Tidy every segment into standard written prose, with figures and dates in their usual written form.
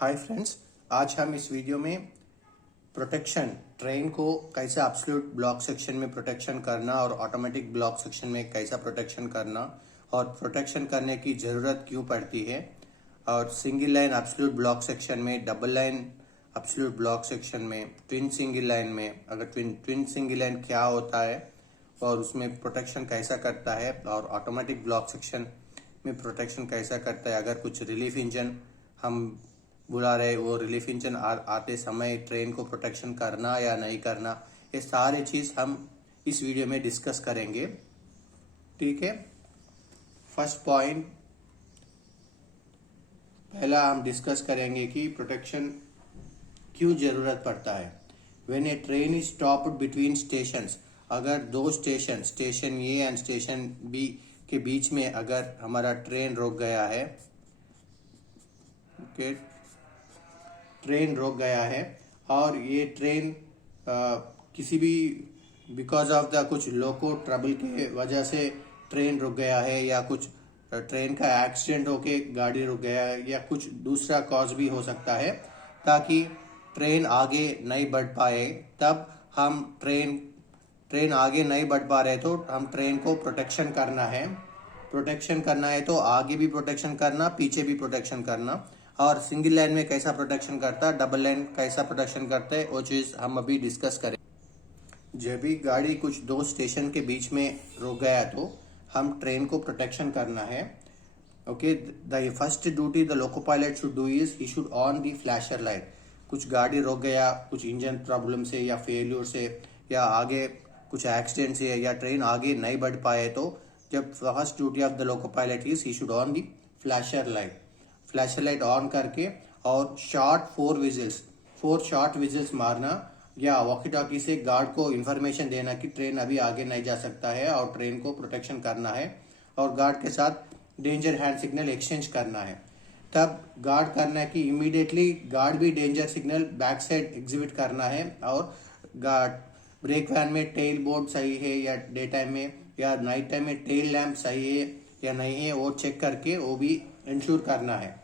Hi friends, आज हम इस वीडियो में प्रोटेक्शन ट्रेन को कैसा एब्सोल्यूट ब्लॉक सेक्शन में प्रोटेक्शन करना और ऑटोमेटिक ब्लॉक सेक्शन में कैसा प्रोटेक्शन करना और प्रोटेक्शन करने की ज़रूरत क्यों पड़ती है और single line absolute block section में, double line absolute block section में, ट्विन सिंगल लाइन में, अगर ट्विन सिंगल लाइन क्या होता है और उसमें प्रोटेक्शन कैसा करता है और ऑटोमेटिक ब्लॉक सेक्शन में प्रोटेक्शन कैसा करता है। अगर कुछ रिलीफ इंजन हम बुला रहे, वो रिलीफ इंजन आते समय ट्रेन को प्रोटेक्शन करना या नहीं करना, ये सारे चीज हम इस वीडियो में डिस्कस करेंगे। ठीक है, फर्स्ट पॉइंट पहला हम डिस्कस करेंगे कि प्रोटेक्शन क्यों जरूरत पड़ता है। When a train is stopped between stations, अगर दो station A and station B के बीच में अगर हमारा ट्रेन रुक गया है, ओके, ट्रेन रुक गया है और ये ट्रेन किसी भी बिकॉज ऑफ द कुछ लोको ट्रबल के वजह से ट्रेन रुक गया है या कुछ ट्रेन का एक्सीडेंट होके गाड़ी रुक गया है या कुछ दूसरा कॉज भी हो सकता है, ताकि ट्रेन आगे नहीं बढ़ पाए, तब हम ट्रेन आगे नहीं बढ़ पा रहे तो हम ट्रेन को प्रोटेक्शन करना है तो आगे भी प्रोटेक्शन करना, पीछे भी प्रोटेक्शन करना। और सिंगल लाइन में कैसा प्रोटेक्शन करता है, डबल लाइन कैसा प्रोटेक्शन करता है, वो चीज हम अभी डिस्कस करें। जब भी गाड़ी कुछ दो स्टेशन के बीच में रुक गया तो हम ट्रेन को प्रोटेक्शन करना है। Okay, the first duty the loco pilot should do is he should on the flasher light. कुछ गाड़ी रुक गया कुछ इंजन प्रॉब्लम से या फेल्यूर से या आगे कुछ एक्सीडेंट से या ट्रेन आगे नहीं बढ़ पाए, तो जब first duty of the loco pilot is he should on the flasher light on करके और फोर शॉर्ट विजिल्स मारना या वॉकी टॉकी से गार्ड को इंफॉर्मेशन देना कि ट्रेन अभी आगे नहीं जा सकता है और ट्रेन को प्रोटेक्शन करना है, और गार्ड के साथ डेंजर हैंड सिग्नल एक्सचेंज करना है। तब गार्ड करना है कि इमीडिएटली गार्ड भी danger signal back side exhibit करना है, और गार्ड ब्रेक वैन में टेल बोर्ड सही है या डे टाइम में या नाइट टाइम में टेल लैम्प सही है या नहीं है, वो चेक करके वो भी इंश्योर करना है।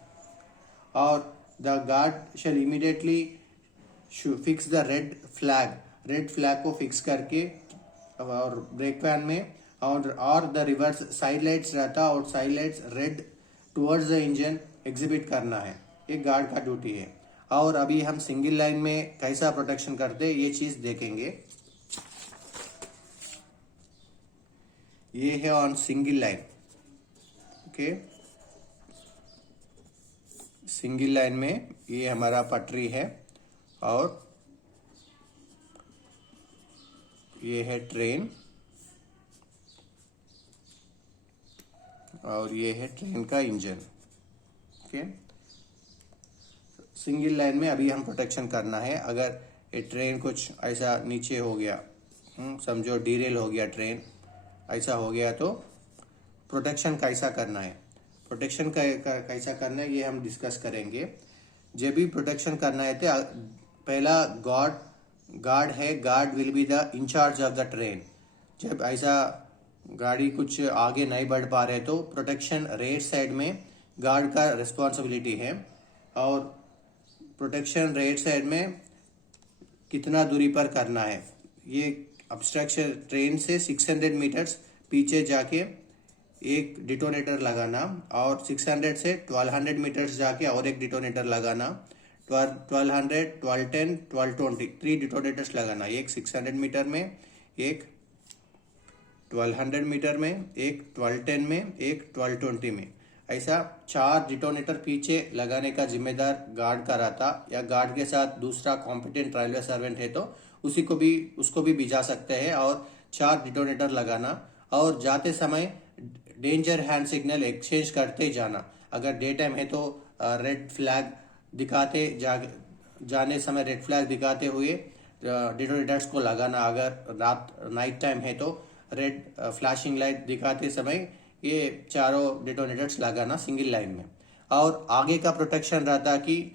और the guard shall immediately fix the red flag को फिक्स करके और ब्रेक वैन में और द रिवर्स साइड लाइट्स रहता और side lights red towards the engine exhibit करना है, ये गार्ड का ड्यूटी है। और अभी हम सिंगल लाइन में कैसा प्रोटेक्शन करते ये चीज देखेंगे। ये है on single line. Okay, single line में ये हमारा पटरी है और ये है ट्रेन और ये है ट्रेन का इंजन। ओके, सिंगल लाइन में अभी हम प्रोटेक्शन करना है। अगर ये ट्रेन कुछ ऐसा नीचे हो गया, समझो डीरेल हो गया ट्रेन, ऐसा हो गया, तो प्रोटेक्शन कैसा करना है, प्रोटेक्शन कैसा करना है ये हम डिस्कस करेंगे। जब भी प्रोटेक्शन करना है तो पहला guard will be the incharge of the train. जब ऐसा गाड़ी कुछ आगे नहीं बढ़ पा रहे तो प्रोटेक्शन रेट साइड में गार्ड का रिस्पॉन्सिबिलिटी है, और प्रोटेक्शन रेट साइड में कितना दूरी पर करना है, ये ऑब्स्ट्रक्शन ट्रेन से 600 मीटर्स पीछे जाके एक डिटोनेटर लगाना और 600 से 1200 मीटर्स जाके और एक डिटोनेटर लगाना, 1200, 1210, 1220 3 डिटोनेटर्स लगाना, एक 600 मीटर में, एक 1200 मीटर में, एक 1210 में, एक 1220 में, ऐसा 4 डिटोनेटर पीछे लगाने का जिम्मेदार गार्ड का रहता, या गार्ड के साथ दूसरा कॉम्पिटेंट रेलवे सर्वेंट है तो उसको भी भिजा सकते हैं, और 4 डिटोनेटर लगाना और जाते समय डेंजर हैंड सिग्नल एक्सचेंज करते जाना। अगर डे टाइम है तो रेड फ्लैग दिखाते जाने समय रेड फ्लैग दिखाते हुए डिटोनेटर्स को लगाना। अगर नाइट टाइम है तो रेड फ्लैशिंग लाइट दिखाते समय ये चारों डिटोनेटर्स लगाना सिंगल लाइन में। और आगे का प्रोटेक्शन रहता कि,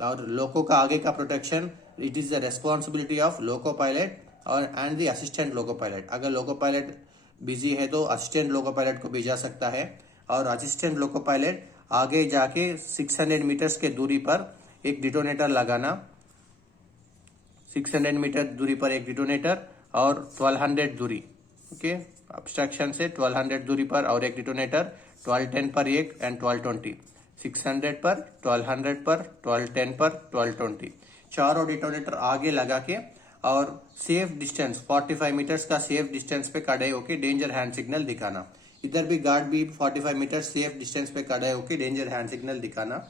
और लोको का आगे का protection, it is the responsibility of loco pilot और and the assistant loco pilot. अगर लोको पायलट बिजी है तो असिस्टेंट लोको पायलट को भेजा सकता है, और असिस्टेंट लोको पायलट आगे जाके 600 मीटर्स के दूरी पर एक डिटोनेटर लगाना, 600 मीटर दूरी पर एक डिटोनेटर और 1200 दूरी, ओके, ऑब्स्ट्रक्शन से 1200 दूरी पर और एक डिटोनेटर, 1210 पर एक एंड 1220, 600 पर, 1200 पर, 1210 पर, 1220, चारों डिटोनेटर आगे लगा के और सेफ डिस्टेंस 45 मीटर्स का सेफ डिस्टेंस पे खड़े होके डेंजर हैंड सिग्नल दिखाना। इधर भी गार्ड भी 45 मीटर सेफ डिस्टेंस पे खड़े होके डेंजर हैंड सिग्नल दिखाना।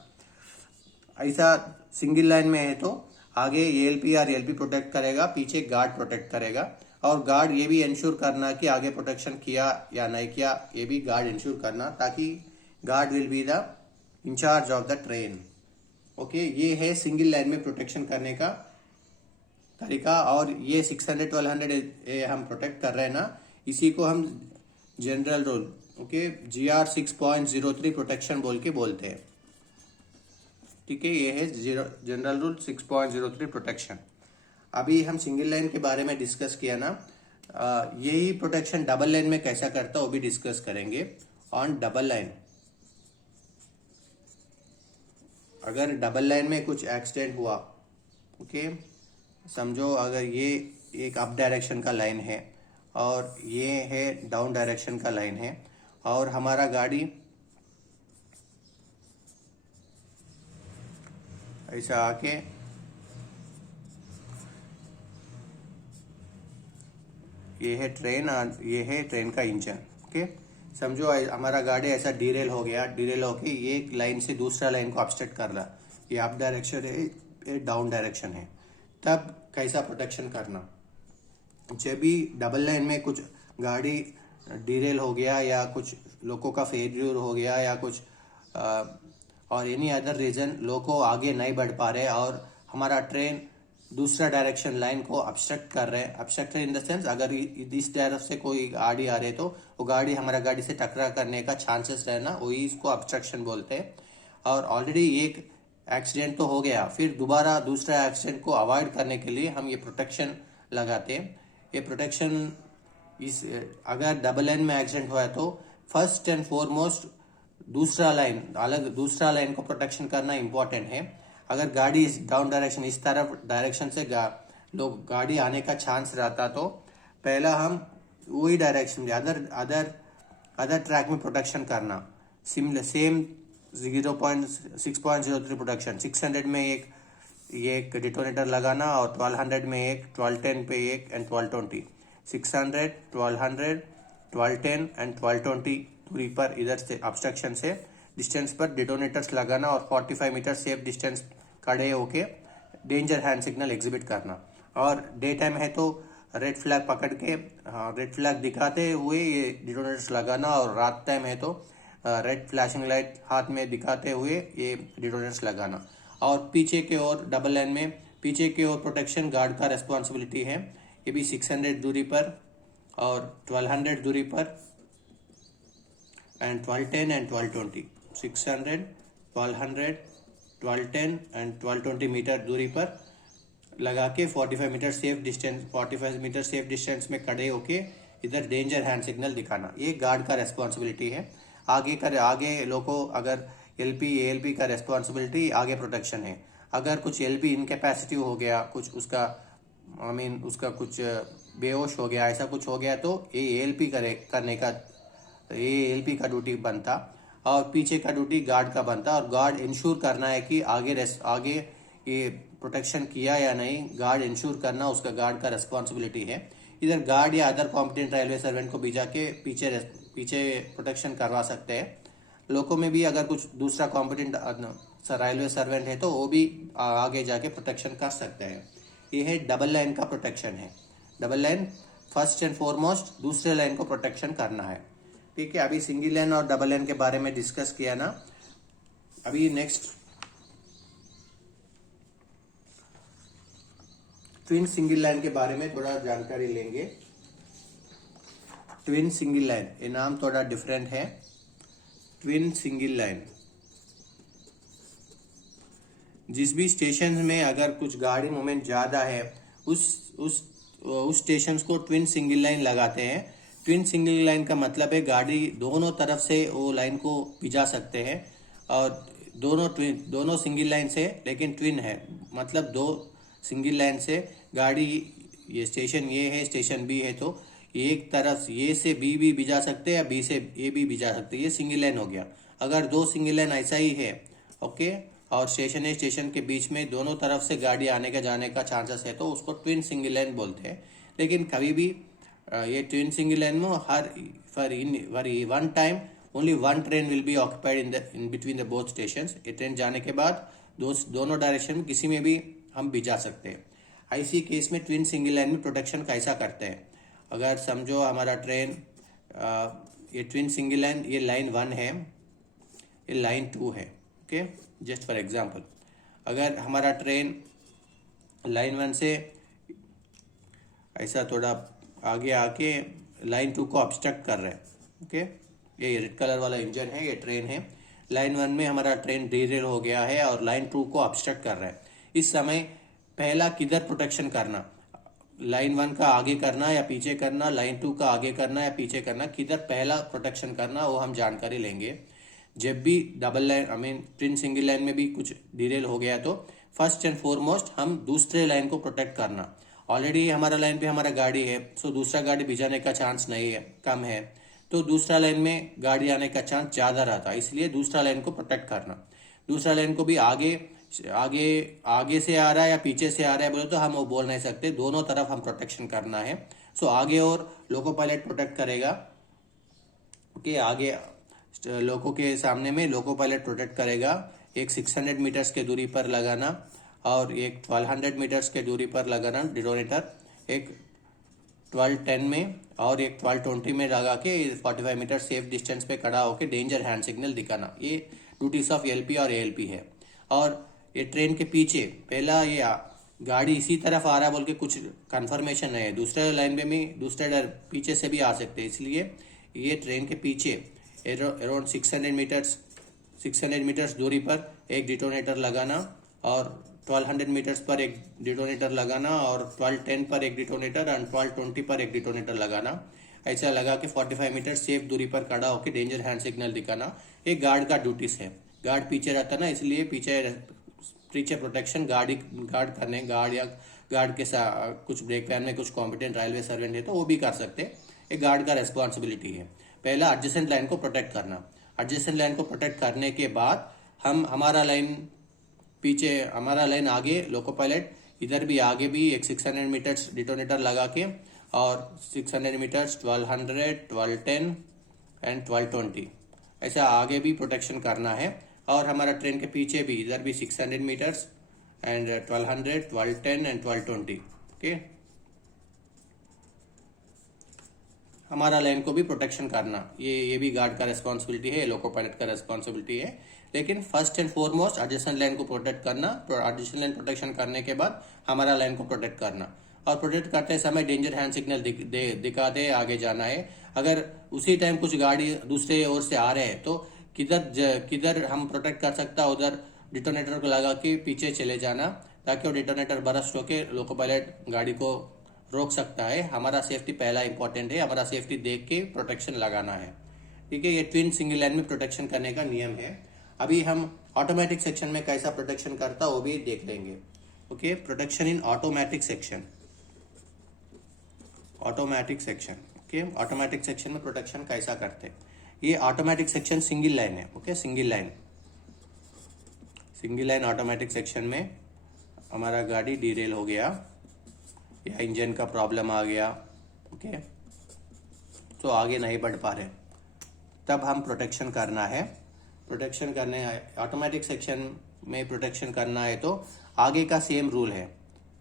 ऐसा सिंगल लाइन में है तो आगे एएलपी और एलपी प्रोटेक्ट करेगा, पीछे गार्ड प्रोटेक्ट करेगा, और गार्ड ये भी इंश्योर करना कि आगे प्रोटेक्शन किया या नहीं किया, ये भी गार्ड इंश्योर करना, ताकि guard will be the incharge of the train. Okay, ये है सिंगल लाइन में प्रोटेक्शन करने का तरीका। और ये 600 1200 हम प्रोटेक्ट कर रहे हैं ना, इसी को हम general rule, okay, GR 6.03 protection बोल के बोलते हैं। ठीक है, ये है जनरल रूल 6.03 प्रोटेक्शन। अभी हम सिंगल लाइन के बारे में डिस्कस किया ना, यही प्रोटेक्शन डबल लाइन में कैसा करता है वो भी डिस्कस करेंगे। ऑन डबल लाइन, अगर डबल लाइन में कुछ एक्सीडेंट हुआ, ओके, समझो अगर ये एक अप डायरेक्शन का लाइन है और ये है डाउन डायरेक्शन का लाइन है, और हमारा गाड़ी ऐसा आके ये है ट्रेन और ये है ट्रेन का इंजन, ओके, समझो हमारा गाड़ी ऐसा डीरेल हो गया, डीरेल होके एक लाइन से दूसरा लाइन को ऑब्स्ट्रक्ट कर रहा, ये अप डायरेक्शन है, ये डाउन डायरेक्शन है, तब कैसा प्रोटेक्शन करना। जब भी डबल लाइन में कुछ गाड़ी डीरेल हो गया या कुछ लोगों का फेल्यूर हो गया या कुछ और एनी अदर रीजन लोगों आगे नहीं बढ़ पा रहे और हमारा ट्रेन दूसरा डायरेक्शन लाइन को ऑब्स्ट्रक्ट कर रहे हैं, ऑब्स्ट्रक्ट इन द सेंस अगर इस डायरेक्शन से कोई गाड़ी आ रही है तो वो गाड़ी हमारा गाड़ी से टकरा करने का चांसेस रहना, वही इसको ऑब्स्ट्रक्शन बोलते हैं। और ऑलरेडी एक एक्सीडेंट तो हो गया, फिर दोबारा दूसरा एक्सीडेंट को अवॉइड करने के लिए हम ये प्रोटेक्शन लगाते हैं। ये प्रोटेक्शन इस अगर डबल लाइन में एक्सीडेंट हुआ है तो फर्स्ट एंड फॉरमोस्ट दूसरा लाइन को प्रोटेक्शन करना इंपॉर्टेंट है। अगर गाड़ी डाउन डायरेक्शन इस तरफ डायरेक्शन से लोग गाड़ी आने का चांस रहता तो पहला हम वही डायरेक्शन अदर ट्रैक में प्रोटेक्शन करना, सेम 6.03 प्रोटेक्शन, 600 में एक डिटोनेटर लगाना और 1200 में एक, 1210 पे एक एंड 1220, 600, 1200, 1210 एंड 1220 दूरी पर इधर से ऑब्स्ट्रक्शन से डिस्टेंस पर डिटोनेटर्स लगाना और 45 मीटर सेफ डिस्टेंस खड़े होके डेंजर हैंड सिग्नल एग्जिबिट करना। और डे टाइम है तो रेड फ्लैग पकड़ के रेड फ्लैग दिखाते हुए ये डिटोनेटर्स लगाना, और रात टाइम है तो रेड फ्लैशिंग लाइट हाथ में दिखाते हुए ये डिटोनेटर्स लगाना। और पीछे के ओर डबल लाइन में पीछे की ओर प्रोटेक्शन गार्ड का रेस्पॉन्सिबिलिटी है, ये भी 600 दूरी पर और 1200 दूरी पर एंड 1210 एंड 1220, 600, 1200, 1210 एंड 1220 मीटर दूरी पर लगा के 45 मीटर सेफ डिस्टेंस में खड़े होके इधर डेंजर हैंड सिग्नल दिखाना, ये गार्ड का रेस्पॉन्सिबिलिटी है। आगे लोगों अगर एलपी एएलपी का रेस्पॉन्सिबिलिटी, आगे प्रोटेक्शन है। अगर कुछ एलपी इनकेपेसिटी हो गया, कुछ उसका उसका कुछ बेहोश हो गया, ऐसा कुछ हो गया तो ये एएलपी करने का ये एएलपी का ड्यूटी बनता और पीछे का ड्यूटी गार्ड का बनता, और गार्ड इंश्योर करना है कि आगे ये प्रोटेक्शन किया या नहीं, गार्ड इंश्योर करना उसका गार्ड का रेस्पॉन्सिबिलिटी है। इधर गार्ड या अदर कॉम्पिटेंट रेलवे सर्वेंट को भेजा के पीछे प्रोटेक्शन करवा सकते हैं। लोगों में भी अगर कुछ दूसरा कॉम्पिटेंट रेलवे सर्वेंट है तो वो भी आगे जाके प्रोटेक्शन कर सकते हैं। ये है डबल लाइन का प्रोटेक्शन है। Double line first and foremost दूसरे लाइन को प्रोटेक्शन करना है। ठीक है, अभी सिंगल लाइन और डबल लाइन के बारे में डिस्कस किया ना। अभी नेक्स्ट ट्विन सिंगल लाइन के बारे में थोड़ा जानकारी लेंगे। ट्विन सिंगल लाइन, ये नाम थोड़ा डिफरेंट है। ट्विन सिंगल लाइन, जिस भी स्टेशन में अगर कुछ गाड़ी मूवमेंट ज्यादा है उस स्टेशन को ट्विन सिंगल लाइन लगाते हैं। ट्विन सिंगल लाइन का मतलब है गाड़ी दोनों तरफ से वो लाइन को भिजा सकते हैं और दोनों सिंगल लाइन से, लेकिन ट्विन है, मतलब दो सिंगल लाइन से गाड़ी, ये स्टेशन ए है, स्टेशन बी है, तो एक तरफ ए से बी भी जा सकते हैं या बी से ए भी जा सकते हैं, ये सिंगल लाइन हो गया। अगर दो सिंगल लाइन ऐसा ही है, ओके, और स्टेशन है, स्टेशन के बीच में दोनों तरफ से गाड़ी आने का जाने का चांसेस है, तो उसको ट्विन सिंगल लाइन बोलते हैं। लेकिन कभी भी ये ट्विन सिंगल लाइन में for one time only one train will be occupied in between the both stations. ये ट्रेन जाने के बाद दोनों डायरेक्शन में किसी में भी हम भी जा सकते हैं। ऐसी केस में ट्विन सिंगल लाइन में प्रोटेक्शन कैसा करते हैं? अगर समझो हमारा ट्रेन, ये ट्विन सिंगल लाइन, ये लाइन 1 है, ये लाइन 2 है, ओके, जस्ट फॉर एग्जांपल। अगर हमारा ट्रेन लाइन 1 से ऐसा थोड़ा आगे आके लाइन 2 को ऑब्स्ट्रक्ट कर रहे हैं, ओके, ये रेड कलर वाला इंजन है, ये ट्रेन है, लाइन 1 में हमारा ट्रेन डीरेल हो गया है और लाइन 2 को ऑब्स्ट्रक्ट कर रहा है। इस समय पहला किधर प्रोटेक्शन करना, लाइन 1 का आगे करना या पीछे करना, लाइन 2 का आगे करना या पीछे करना, किधर पहला प्रोटेक्शन करना, वो हम जानकारी लेंगे। जब भी double line twin single line में भी कुछ डीरेल हो गया तो फर्स्ट एंड फॉरमोस्ट हम दूसरे लाइन को प्रोटेक्ट करना। ऑलरेडी हमारा लाइन पे हमारा गाड़ी है, सो दूसरा गाड़ी भिजाने का चांस नहीं है, कम है, तो दूसरा लाइन में गाड़ी आने का चांस ज्यादा रहता है, इसलिए दूसरा लाइन को प्रोटेक्ट करना। दूसरा लाइन को भी आगे से आ रहा है या पीछे से आ रहा है बोले तो हम वो बोल नहीं सकते, दोनों तरफ हम प्रोटेक्शन करना है। सो आगे और लोको पायलट प्रोटेक्ट करेगा, ओके, आगे लोको के सामने में लोको पायलट प्रोटेक्ट करेगा। एक 600 मीटर्स के दूरी पर लगाना और एक 1200 मीटर्स के दूरी पर लगाना डिटोनेटर, एक 1210 में और एक 1220 में लगा के 45 मीटर सेफ डिस्टेंस पे खड़ा होकर डेंजर हैंड सिग्नल दिखाना। ये ड्यूटीज ऑफ एलपी और एएलपी है। और ये ट्रेन के पीछे पहला ये गाड़ी इसी तरफ आ रहा बोल के कुछ कंफर्मेशन है, दूसरे लाइन में भी दूसरे पीछे से भी आ सकते हैं, इसलिए ये ट्रेन के पीछे अराउंड 600 मीटर्स दूरी पर एक डिटोनेटर लगाना और 1200 मीटर्स पर एक डिटोनेटर लगाना और 1210 पर एक डिटोनेटर और 1220 पर एक डिटोनेटर लगाना। ऐसा लगा के 45 मीटर सेफ दूरी पर खड़ा होकर डेंजर हैंड सिग्नल दिखाना। एक गार्ड का ड्यूटीज है, गार्ड पीछे रहता ना, इसलिए पीछे प्रोटेक्शन गार्ड करने, गार्ड या गार्ड के साथ कुछ ब्रेक पैन में कुछ कॉम्पिटेंट रेलवे सर्वेंट है तो वो भी कर सकते हैं। एक गार्ड का रेस्पॉन्सिबिलिटी है पहला एडजेसेंट लाइन को प्रोटेक्ट करना। एडजेसेंट लाइन को प्रोटेक्ट करने के बाद हमारा लाइन पीछे, हमारा लाइन आगे लोको पायलट, इधर भी आगे भी एक 600 मीटर्स डिटोनेटर लगा के और 600 मीटर्स 1200, 1210 एंड 1220 ऐसा आगे भी प्रोटेक्शन करना है। और हमारा ट्रेन के पीछे भी इधर भी 600 मीटर्स एंड 1200, 1210 एंड 1220, ओके, हमारा लाइन को भी प्रोटेक्शन करना। ये भी गार्ड का रेस्पॉन्सिबिलिटी है, लोको पायलट का रेस्पॉन्सिबिलिटी है। लेकिन first and foremost adjacent line को प्रोटेक्ट करना, एडजेसेंट लाइन प्रोटेक्शन करने के बाद हमारा लाइन को प्रोटेक्ट करना और प्रोटेक्ट करते समय डेंजर हैंड सिग्नल दिखाते आगे जाना है। अगर उसी टाइम कुछ गाड़ी दूसरे ओर से आ रहे हैं तो किधर हम प्रोटेक्ट कर सकता, उधर डिटोनेटर को लगा के पीछे चले जाना ताकि वो डिटोनेटर बर्स्ट होके लोको पायलट गाड़ी को रोक सकता है। हमारा सेफ्टी पहला इंपॉर्टेंट है, हमारा सेफ्टी देख के प्रोटेक्शन लगाना है, ठीक है। ये ट्विन सिंगल लाइन में प्रोटेक्शन करने का नियम है। अभी हम ऑटोमेटिक सेक्शन में कैसा प्रोटेक्शन करता वो भी देख लेंगे, okay. Protection in automatic section, automatic section, okay. Automatic section में प्रोटेक्शन कैसा करते हैं? ये ऑटोमेटिक सेक्शन सिंगल लाइन है, okay, single line automatic section में हमारा गाड़ी डीरेल हो गया या इंजन का प्रॉब्लम आ गया, ओके, तो आगे नहीं बढ़ पा रहे, तब हम प्रोटेक्शन करना है। प्रोटेक्शन करने ऑटोमेटिक सेक्शन में प्रोटेक्शन करना है तो आगे का सेम रूल है।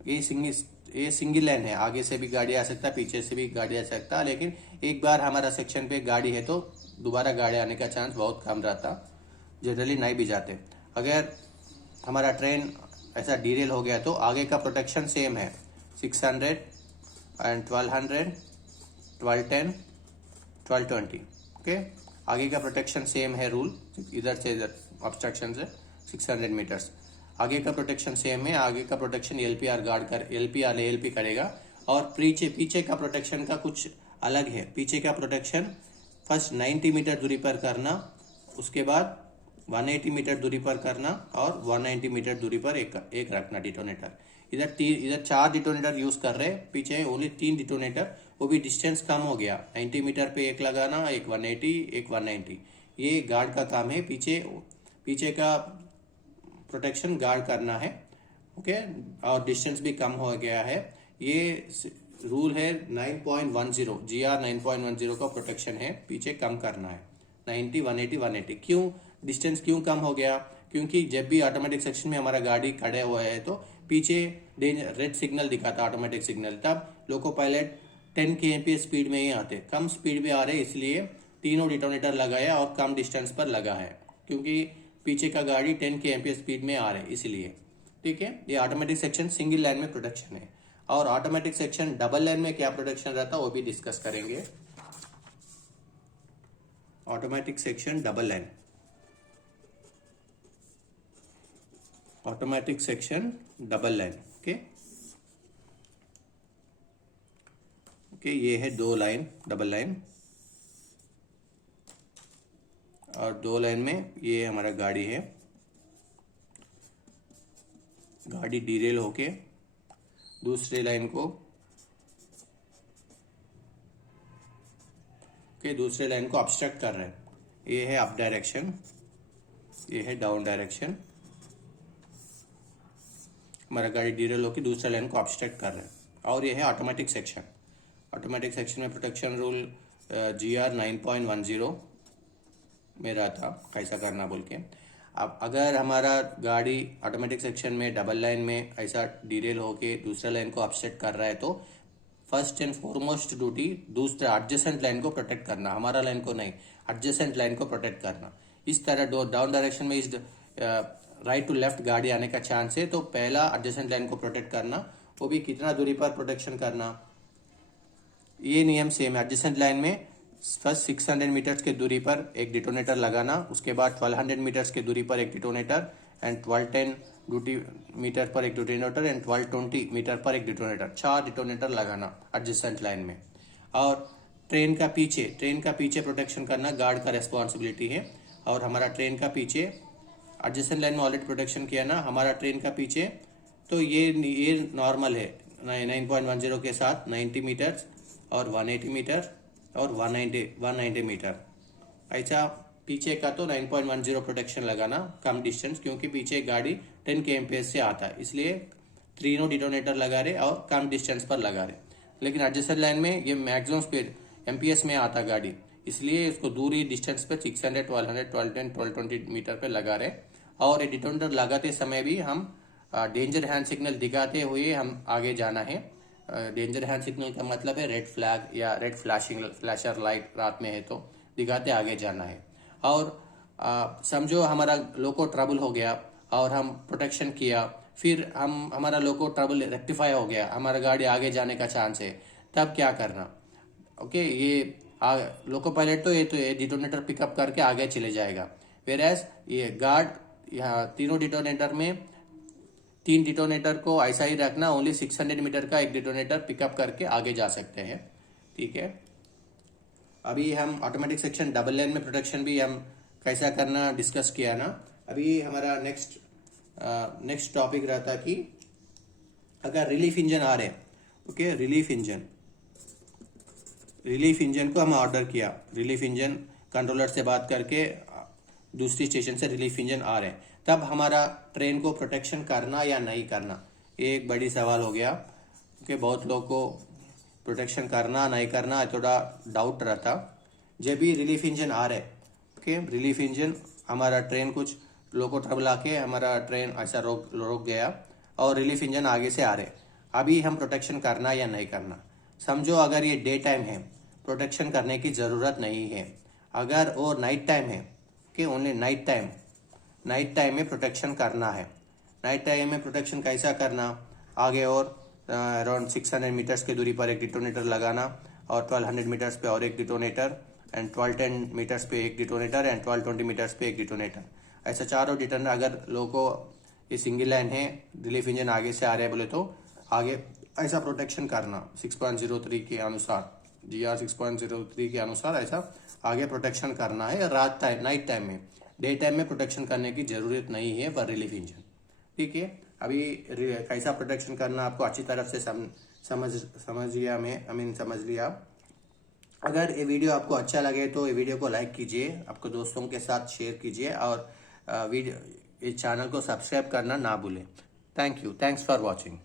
ये सिंगल लाइन है, आगे से भी गाड़ी आ सकता है, पीछे से भी गाड़ी आ सकता है, लेकिन एक बार हमारा सेक्शन पे गाड़ी है तो दोबारा गाड़ी आने का चांस बहुत कम रहता, जनरली नहीं भी जाते। अगर हमारा ट्रेन ऐसा डीरेल हो गया तो आगे का प्रोटेक्शन सेम है, 600 एंड 1200, 1210, 1220, ओके। आगे का प्रोटेक्शन सेम है, रूल इधर से इधर ऑब्स्ट्रक्शन से 600 मीटर्स आगे का प्रोटेक्शन सेम है। आगे का प्रोटेक्शन एलपीआर गार्ड कर, एलपीआर एएलपी करेगा और पीछे का प्रोटेक्शन का कुछ अलग है। पीछे का प्रोटेक्शन फर्स्ट 90 मीटर दूरी पर करना, उसके बाद 180 मीटर दूरी पर करना और 190 मीटर दूरी पर एक रखना डिटोनेटर। इधर 4 डिटोनेटर यूज कर रहे, पीछे ओनली 3 डिटोनेटर, वो भी डिस्टेंस कम हो गया। 90 मीटर पे एक लगाना, एक 180, एक 190। ये गार्ड का काम है, पीछे का प्रोटेक्शन गार्ड करना है। ओके, और डिस्टेंस भी कम हो गया है। ये रूल है 9.10, GR 9.10 का प्रोटेक्शन है, पीछे कम करना है 90, 180, 180। क्यों डिस्टेंस क्यों कम हो गया? क्योंकि जब भी ऑटोमेटिक सेक्शन में हमारा गाड़ी खड़े हुआ है तो पीछे रेड सिग्नल दिखाता ऑटोमेटिक सिग्नल, तब लोको पायलट 10 kmph स्पीड में ही आते, कम स्पीड में आ रहे, इसलिए तीनों डिटोनेटर लगाया और कम डिस्टेंस पर लगा है, क्योंकि पीछे का गाड़ी 10 kmph स्पीड में आ रहे इसलिए। ठीक है, ये ऑटोमेटिक सेक्शन सिंगल लाइन में प्रोटेक्शन है। और ऑटोमेटिक सेक्शन डबल लाइन में क्या प्रोटेक्शन रहता है वो भी डिस्कस करेंगे। Automatic section double line, automatic section double line. Okay okay, ये है 2 लाइन डबल लाइन, और 2 लाइन में ये हमारा गाड़ी है, गाड़ी डीरेल होके दूसरे लाइन को दूसरे लाइन को ऑब्स्ट्रक्ट कर रहे हैं। ये है अप डायरेक्शन, ये है डाउन डायरेक्शन, हमारा गाड़ी डीरेल होके दूसरे लाइन को ऑब्स्ट्रक्ट कर रहे हैं। और ये है ऑटोमेटिक सेक्शन। ऑटोमेटिक सेक्शन में प्रोटेक्शन रूल GR 9.10 में रहता कैसा करना बोल के। अब अगर हमारा गाड़ी ऑटोमेटिक सेक्शन में डबल लाइन में ऐसा डीरेल होके दूसरा लाइन को ऑब्स्ट्रक्ट कर रहा है तो फर्स्ट एंड फॉरमोस्ट ड्यूटी दूसरा एडजेसेंट लाइन को प्रोटेक्ट करना, हमारा लाइन को नहीं, एडजेसेंट लाइन को प्रोटेक्ट करना। इस तरह डाउन डायरेक्शन में इस राइट टू लेफ्ट गाड़ी आने का चांस है तो पहला एडजेसेंट लाइन को प्रोटेक्ट करना, वो भी कितना दूरी पर प्रोटेक्शन करना, ये नियम सेम है। एडजेसेंट लाइन में फर्स्ट 600 मीटर्स के दूरी पर एक डिटोनेटर लगाना, उसके बाद 1200 मीटर्स के दूरी पर एक डिटोनेटर, एंड 1210 मीटर पर एक डिटोनेटर, एंड 1220 मीटर पर एक डिटोनेटर, 4 डिटोनेटर लगाना एडजेसेंट लाइन में। और ट्रेन का पीछे प्रोटेक्शन करना गार्ड का रेस्पॉन्सिबिलिटी है। और हमारा ट्रेन का पीछे एडजेसेंट लाइन में ऑलरेडी प्रोटेक्शन किया ना, हमारा ट्रेन का पीछे तो ये नॉर्मल है 9.10 के साथ 90 मीटर और 180 मीटर और 190 मीटर। ऐसा पीछे का तो 9.10 प्रोटेक्शन लगाना कम डिस्टेंस, क्योंकि पीछे गाड़ी 10 kmph से आता है, इसलिए तीनों डिटोनेटर लगा रहे और कम डिस्टेंस पर लगा रहे। लेकिन एडजेसेंट लाइन में ये मैक्सिमम स्पीड MPS में आता गाड़ी, इसलिए इसको दूरी डिस्टेंस पे 600, 1200, 1210, 1220 मीटर पे लगा रहे। और ये डिटोनेटर लगाते समय भी हम डेंजर हैंड सिग्नल दिखाते हुए हम आगे जाना है। डेंजर हैंड सिग्नल का मतलब है रेड फ्लैग या रेड फ्लैशर लाइट रात में है तो दिखाते आगे जाना है। और समझो हमारा लोको ट्रबल हो गया और हम प्रोटेक्शन किया, फिर हमारा लोको ट्रबल रेक्टिफाई हो गया, हमारा गाड़ी आगे जाने का चांस है, तब क्या करना? ओके, ये लोको पायलट तो ये डिटोनेटर पिकअप करके आगे चले जाएगा। वेरएज ये गार्ड यहाँ तीनों डिटोनेटर में 3 डिटोनेटर को ऐसा ही रखना, ओनली 600 मीटर का एक डिटोनेटर पिकअप करके आगे जा सकते हैं। ठीक है, अभी हम ऑटोमेटिक सेक्शन डबल लाइन में प्रोटेक्शन भी हम कैसा करना डिस्कस किया ना। अभी हमारा नेक्स्ट टॉपिक रहता कि अगर रिलीफ इंजन आ रहे, ओके, रिलीफ इंजन को हम ऑर्डर किया, रिलीफ इंजन कंट्रोलर से बात करके दूसरी स्टेशन से रिलीफ इंजन आ रहे हैं, तब हमारा ट्रेन को प्रोटेक्शन करना या नहीं करना, ये एक बड़ी सवाल हो गया। क्योंकि बहुत लोग को प्रोटेक्शन करना नहीं करना थोड़ा डाउट रहता। जब भी रिलीफ इंजन आ रहे, ओके, रिलीफ इंजन हमारा ट्रेन कुछ लोको ट्रबल आके हमारा ट्रेन ऐसा रोक गया और रिलीफ इंजन आगे से आ रहे, अभी हम प्रोटेक्शन करना या नहीं करना। समझो अगर ये डे टाइम है, प्रोटेक्शन करने की ज़रूरत नहीं है। अगर वो नाइट टाइम है कि ओनली नाइट टाइम में प्रोटेक्शन करना है। नाइट टाइम में प्रोटेक्शन कैसा करना? आगे और अराउंड 600 मीटर्स की दूरी पर एक डिटोनेटर लगाना और 1200 मीटर्स पे और एक डिटोनेटर, एंड 1210 मीटर्स पे एक डिटोनेटर, एंड 1220 मीटर्स पे एक डिटोनेटर, ऐसा चारों डिटोनेटर। अगर लोगों ये सिंगल लाइन है, रिलीफ इंजन आगे से आ रहे हैं बोले तो आगे ऐसा प्रोटेक्शन करना 6.03 के अनुसार, GR 6.03 के अनुसार ऐसा आगे प्रोटेक्शन करना है रात टाइम, नाइट टाइम में। डे टाइम में प्रोटेक्शन करने की ज़रूरत नहीं है फॉर रिलीफ इंजन। ठीक है, अभी कैसा प्रोटेक्शन करना आपको अच्छी तरह से समझ लिया। अगर ये वीडियो आपको अच्छा लगे तो ये वीडियो को लाइक कीजिए, आपको दोस्तों के साथ शेयर कीजिए और वीडियो इस चैनल को सब्सक्राइब करना ना भूलें। Thanks for watching.